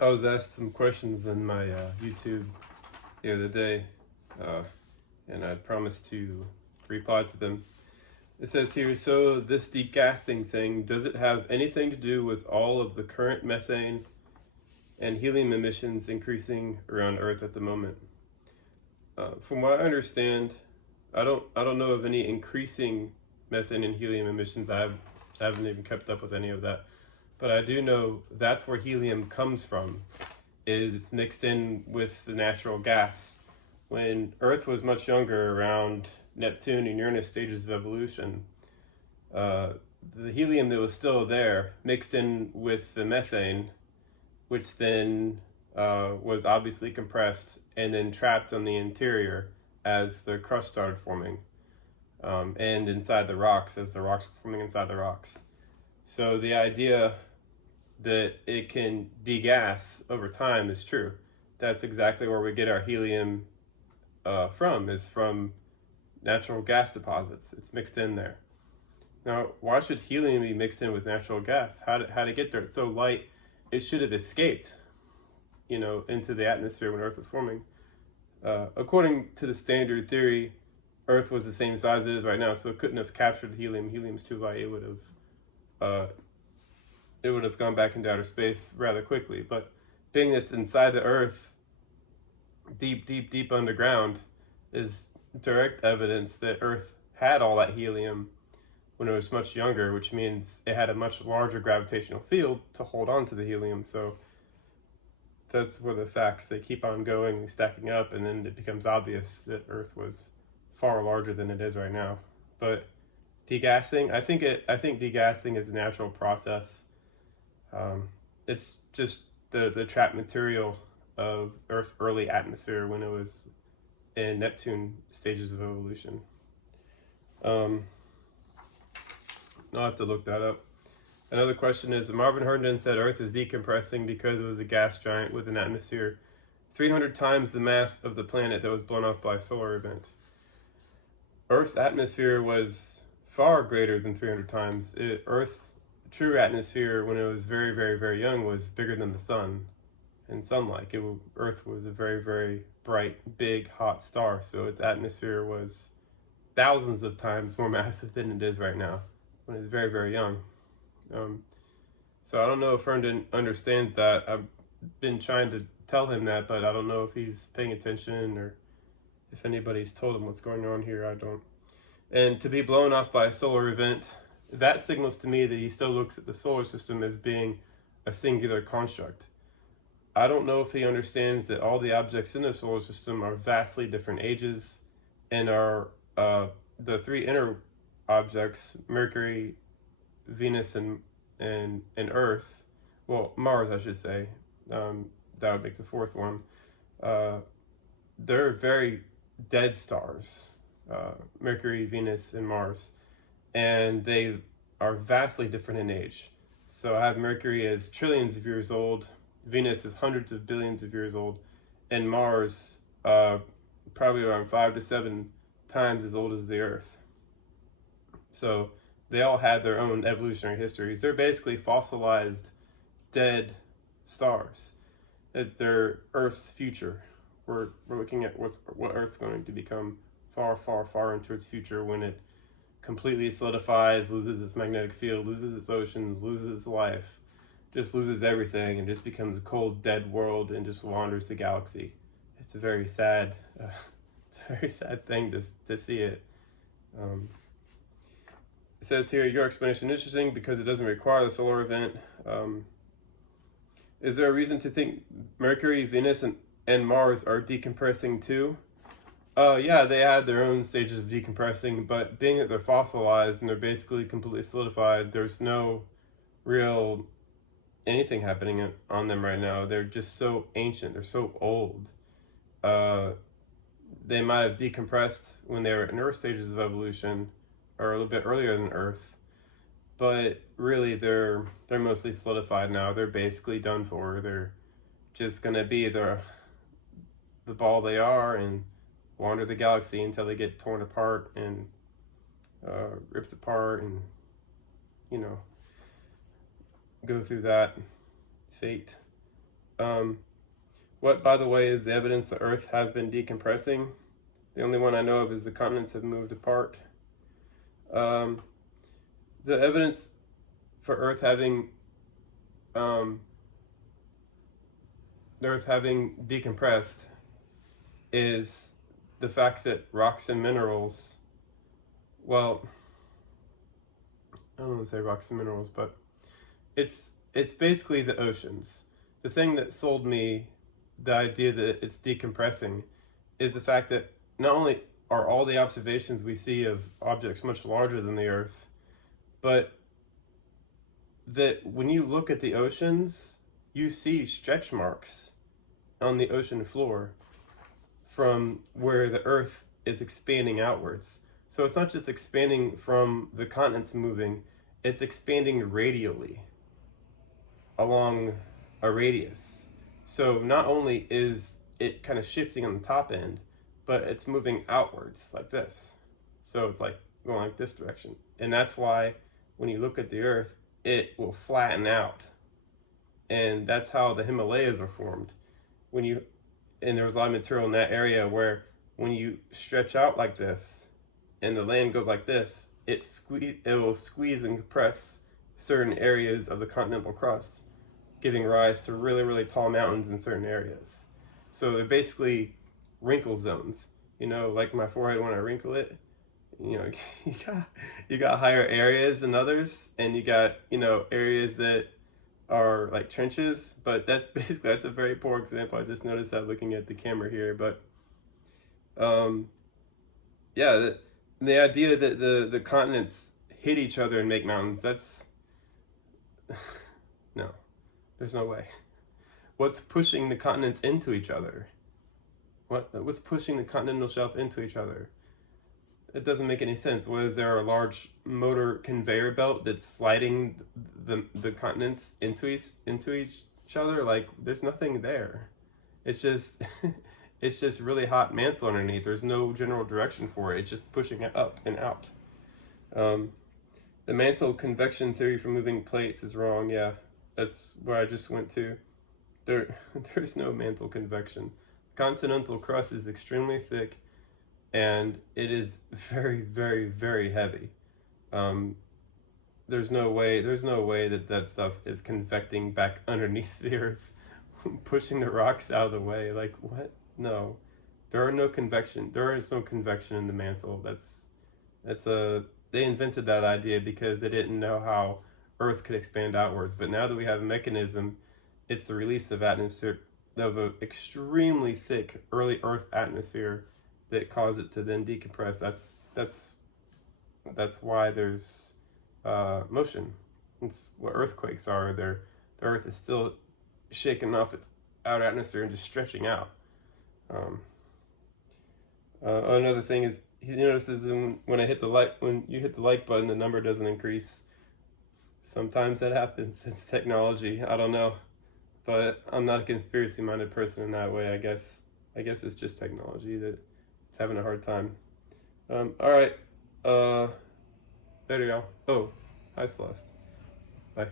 I was asked some questions in my YouTube the other day, uh, and I promised to reply to them. It says here, so this degassing thing, does it have anything to do with all of the current methane and helium emissions increasing around Earth at the moment? From what I understand, I don't know of any increasing methane and helium emissions. I haven't even kept up with any of that, but I do know that's where helium comes from. Is it's mixed in with the natural gas. When Earth was much younger, around Neptune and Uranus stages of evolution, uh, the helium that was still there mixed in with the methane, which then was obviously compressed and then trapped on the interior as the crust started forming, and inside the rocks as the rocks were forming inside the rocks. So the idea that it can degas over time is true. That's exactly where we get our helium is from natural gas deposits. It's mixed in there. Now, why should helium be mixed in with natural gas? How did it get there? It's so light, it should have escaped, into the atmosphere when Earth was forming. According to the standard theory, Earth was the same size it is right now, so it couldn't have captured helium. Helium's too light. Uh, it would have gone back into outer space rather quickly. But being that's inside the Earth, deep, deep, deep underground, is direct evidence that Earth had all that helium when it was much younger, which means it had a much larger gravitational field to hold on to the helium. So that's where the facts, they keep on going and stacking up, and then it becomes obvious that Earth was far larger than it is right now. But degassing, I think degassing is a natural process. It's just the trapped material of Earth's early atmosphere when it was in Neptune stages of evolution. I'll have to look that up. Another question is, Marvin Herndon said Earth is decompressing because it was a gas giant with an atmosphere 300 times the mass of the planet that was blown off by a solar event. Earth's atmosphere was far greater than 300 times. Earth's true atmosphere, when it was very, very, very young, was bigger than the sun and sun-like. Earth was a very, very bright, big, hot star, so its atmosphere was thousands of times more massive than it is right now when it's very, very young. So I don't know if Herndon understands that. I've been trying to tell him that, but I don't know if he's paying attention or if anybody's told him what's going on here. I don't. And to be blown off by a solar event, that signals to me that he still looks at the solar system as being a singular construct. I don't know if he understands that all the objects in the solar system are vastly different ages and are the three inner objects, Mercury, Venus, and Earth, well, Mars, I should say, that would make the fourth one. They're very dead stars, Mercury, Venus, and Mars, and they are vastly different in age. So I have Mercury as trillions of years old, Venus is hundreds of billions of years old, and Mars probably around 5 to 7 times as old as the Earth. So they all had their own evolutionary histories. They're basically fossilized, dead stars. They're Earth's future. We're looking at what Earth's going to become far, far, far into its future when it completely solidifies, loses its magnetic field, loses its oceans, loses its life, just loses everything, and just becomes a cold, dead world and just wanders the galaxy. It's a very sad, thing to see it. It says here, your explanation is interesting because it doesn't require the solar event. Is there a reason to think Mercury, Venus, and Mars are decompressing too? Yeah, they had their own stages of decompressing, but being that they're fossilized and they're basically completely solidified, there's no real anything happening on them right now. They're just so ancient. They're so old. They might have decompressed when they were in Earth stages of evolution, or a little bit earlier than Earth, but really they're mostly solidified now. They're basically done for. They're just gonna be the ball they are and wander the galaxy until they get torn apart and ripped apart, and go through that fate. What, by the way, is the evidence the Earth has been decompressing? The only one I know of is the continents have moved apart. The evidence for Earth having decompressed is the fact that rocks and minerals, well, I don't want to say rocks and minerals, but it's basically the oceans. The thing that sold me the idea that it's decompressing is the fact that not only are all the observations we see of objects much larger than the Earth, but that when you look at the oceans, you see stretch marks on the ocean floor from where the Earth is expanding outwards. So it's not just expanding from the continents moving, it's expanding radially along a radius. So not only is it kind of shifting on the top end, but it's moving outwards like this. So it's like going like this direction. And that's why when you look at the Earth, it will flatten out. And that's how the Himalayas are formed. And there was a lot of material in that area where when you stretch out like this and the land goes like this, it will squeeze and compress certain areas of the continental crust, giving rise to really, really tall mountains in certain areas. So they're basically wrinkle zones. You know, like my forehead when I wrinkle it, you know, you got higher areas than others, and you got, you know, areas that are like trenches, but that's a very poor example. I just noticed that looking at the camera here, but yeah, the idea that the continents hit each other and make mountains, that's no, there's no way. What's pushing the continents into each other? What's pushing the continental shelf into each other? It doesn't make any sense. Was there a large motor conveyor belt that's sliding the continents into each other? Like, there's nothing there. It's just it's just really hot mantle underneath. There's no general direction for it. It's just pushing it up and out. The mantle convection theory for moving plates is wrong. Yeah, that's where I just went to. There's no mantle convection. Continental crust is extremely thick, and it is very, very, very heavy. There's no way that stuff is convecting back underneath the Earth, pushing the rocks out of the way. Like, what? No, there is no convection in the mantle. They invented that idea because they didn't know how Earth could expand outwards. But now that we have a mechanism, it's the release of atmosphere, of an extremely thick early Earth atmosphere, that caused it to then decompress. That's why there's motion. It's what earthquakes are. The Earth is still shaking off its outer atmosphere and just stretching out. Another thing is, he notices when you hit the like button, the number doesn't increase. Sometimes that happens. It's technology. I don't know, but I'm not a conspiracy-minded person in that way. I guess it's just technology that it's having a hard time. All right. There you go. Oh, hi Celeste. Bye.